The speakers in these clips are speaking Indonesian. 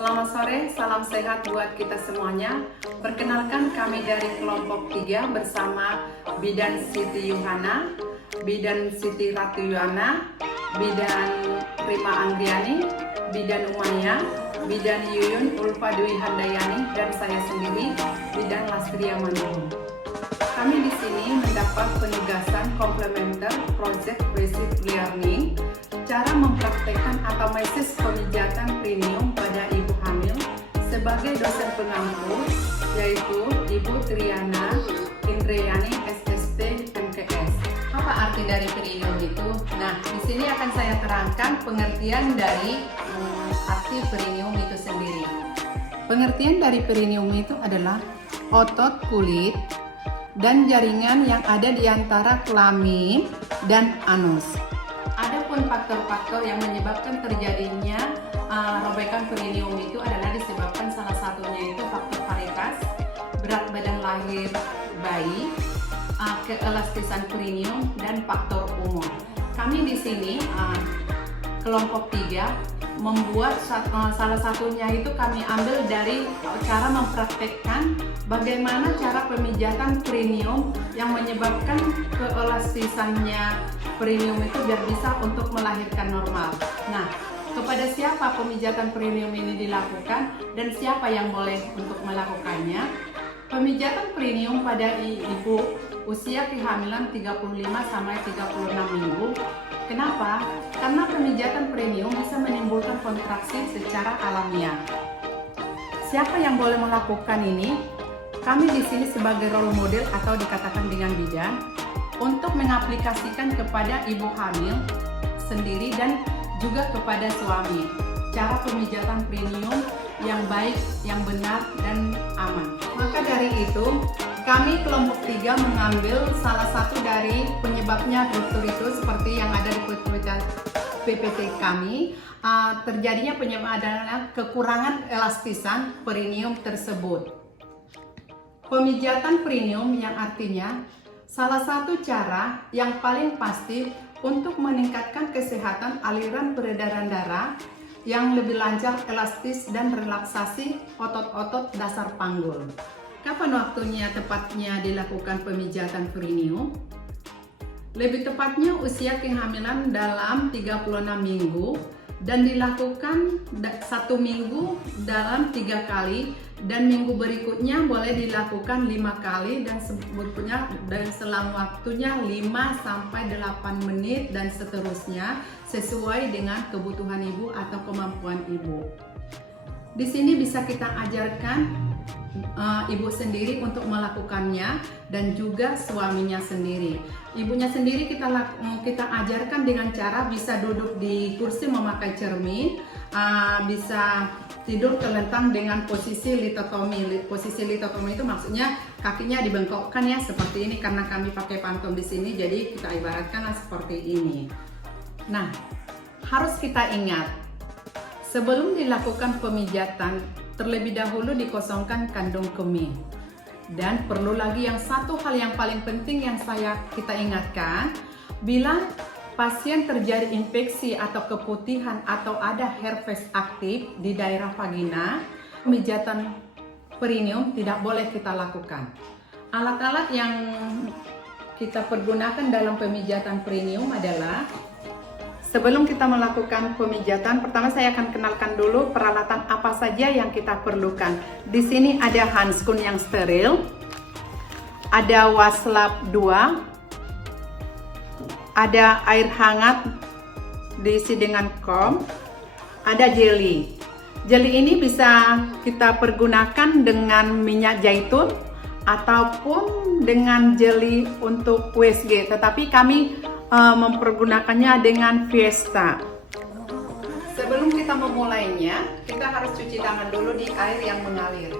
Selamat sore, salam sehat buat kita semuanya. Perkenalkan kami dari kelompok 3 bersama Bidan Siti Yuhana, Bidan Siti Ratu Yuhana, Bidan Rima Andriani, Bidan Umaya, Bidan Yuyun Ulfa Dwi Handayani, dan saya sendiri, Bidan Lastria Manurung. Kami di sini mendapat penugasan komplementer Project Basic Learning, cara mempraktekkan otomatis pemijatan premium pada ibu hamil sebagai dosen pengampu, yaitu Ibu Triana Indriani SST MKS. Apa arti dari premium itu? Nah, di sini akan saya terangkan pengertian dari arti premium itu sendiri. Pengertian dari premium itu adalah otot kulit dan jaringan yang ada di antara kelamin dan anus. Adapun faktor-faktor yang menyebabkan terjadinya robekan perineum itu adalah disebabkan salah satunya itu faktor varietas, berat badan lahir bayi, keelastisan perineum, dan faktor umur. Kami di sini kelompok 3 membuat salah satunya itu kami ambil dari cara mempraktekkan bagaimana cara pemijatan perineum yang menyebabkan keelastisannya perineum itu biar bisa untuk melahirkan normal. Nah, kepada siapa pemijatan perineum ini dilakukan dan siapa yang boleh untuk melakukannya? Pemijatan perineum pada ibu usia kehamilan 35 sampai 36 minggu. Kenapa? Karena pemijatan perineum bisa menimbulkan kontraksi secara alamiah. Siapa yang boleh melakukan ini? Kami di sini sebagai role model atau dikatakan dengan bidan untuk mengaplikasikan kepada ibu hamil sendiri dan juga kepada suami cara pemijatan perineum yang baik, yang benar, dan aman. Maka dari itu, kami kelompok 3 mengambil salah satu dari penyebabnya dokter itu seperti yang ada di PPT kami. Terjadinya penyebab adalah kekurangan elastisan perineum tersebut. Pemijatan perineum yang artinya salah satu cara yang paling pasti untuk meningkatkan kesehatan aliran peredaran darah yang lebih lancar, elastis, dan relaksasi otot-otot dasar panggul. Kapan waktunya tepatnya dilakukan pemijatan perineum? Lebih tepatnya usia kehamilan dalam 36 minggu dan dilakukan 1 minggu dalam 3 kali dan minggu berikutnya boleh dilakukan 5 kali dan sebetulnya dan selang waktunya 5 sampai 8 menit dan seterusnya sesuai dengan kebutuhan ibu atau kemampuan ibu. Di sini bisa kita ajarkan ibu sendiri untuk melakukannya dan juga suaminya sendiri. Ibunya sendiri kita ajarkan dengan cara bisa duduk di kursi memakai cermin, bisa tidur terlentang dengan posisi litotomi. Posisi litotomi itu maksudnya kakinya dibengkokkan ya seperti ini karena kami pakai pantom di sini, jadi kita ibaratkan seperti ini. Nah, harus kita ingat sebelum dilakukan pemijatan terlebih dahulu dikosongkan kandung kemih. Dan perlu lagi yang satu hal yang paling penting yang kita ingatkan, bila pasien terjadi infeksi atau keputihan atau ada herpes aktif di daerah vagina, pemijatan perineum tidak boleh kita lakukan. Alat-alat yang kita pergunakan dalam pemijatan perineum adalah, sebelum kita melakukan pemijatan, pertama saya akan kenalkan dulu peralatan apa saja yang kita perlukan. Di sini ada handskun yang steril, ada waslap 2, ada air hangat diisi dengan kom, ada jelly. Jelly ini bisa kita pergunakan dengan minyak zaitun ataupun dengan jelly untuk USG, tetapi kami mempergunakannya dengan Fiesta. Sebelum kita memulainya, kita harus cuci tangan dulu di air yang mengalir.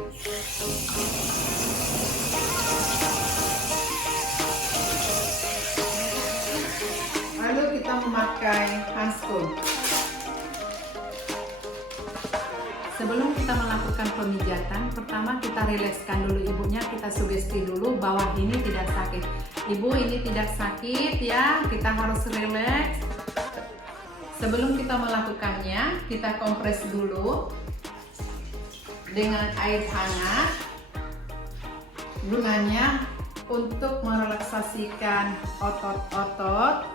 Lalu kita memakai handskun. Sebelum kita melakukan pemijatan, pertama kita rilekskan dulu ibunya, kita sugesti dulu bahwa ini tidak sakit. Ibu, ini tidak sakit ya, kita harus rileks. Sebelum kita melakukannya, kita kompres dulu dengan air hangat. Gunanya untuk merelaksasikan otot-otot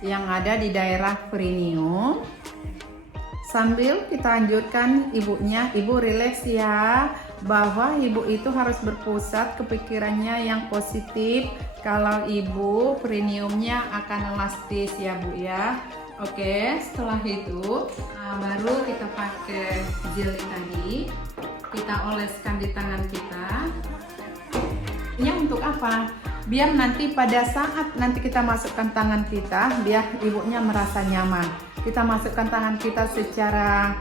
yang ada di daerah perineum. Sambil kita anjurkan ibunya, ibu rileks ya, bahwa ibu itu harus berpusat kepikirannya yang positif kalau ibu perineumnya akan elastis ya Bu ya. Oke, setelah itu baru kita pakai jelly tadi, kita oleskan di tangan kita. Ini untuk apa? Biar nanti pada saat nanti kita masukkan tangan kita, biar ibunya merasa nyaman. Kita masukkan tangan kita secara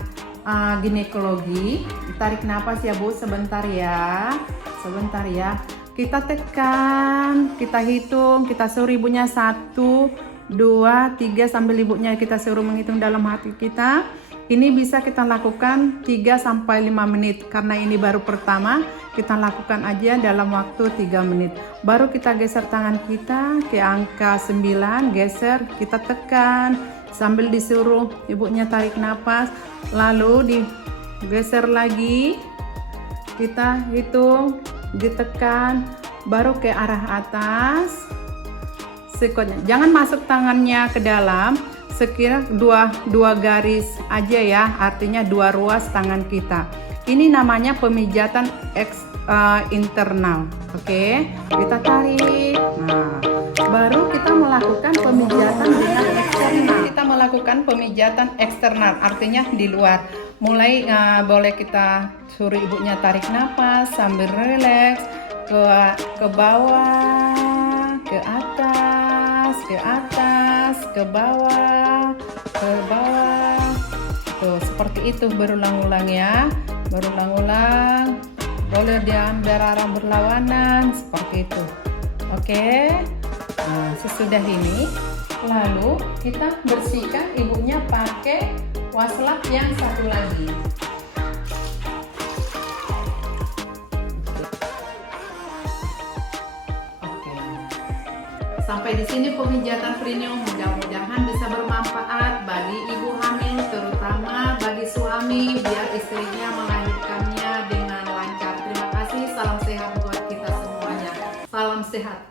ginekologi. Tarik nafas ya Bu, sebentar ya. Sebentar ya. Kita tekan, kita hitung, kita suruh ibunya 1, 2, 3 sambil ibunya kita suruh menghitung dalam hati kita. Ini bisa kita lakukan 3-5 menit karena ini baru pertama, kita lakukan aja dalam waktu 3 menit. Baru kita geser tangan kita ke angka 9, geser, kita tekan sambil disuruh ibunya tarik nafas, lalu digeser lagi, kita hitung, ditekan, baru ke arah atas. Sekotnya, jangan masuk tangannya ke dalam. Sekira dua garis aja ya, artinya 2 ruas tangan kita. Ini namanya pemijatan internal. Oke, kita tarik. Nah, baru kita melakukan pemijatan dengan eksternal. Kita melakukan pemijatan eksternal, artinya di luar. Mulai boleh kita suruh ibunya tarik nafas sambil rileks ke bawah, ke atas, ke bawah, tuh seperti itu, berulang-ulang ya, berulang-ulang. Boleh diambil arah berlawanan seperti itu. Oke, nah sesudah ini lalu kita bersihkan ibunya pakai washcloth yang satu lagi. Sampai di sini pemijatan perineum, mudah-mudahan bisa bermanfaat bagi ibu hamil, terutama bagi suami, biar istrinya melahirkannya dengan lancar. Terima kasih, salam sehat buat kita semuanya. Salam sehat.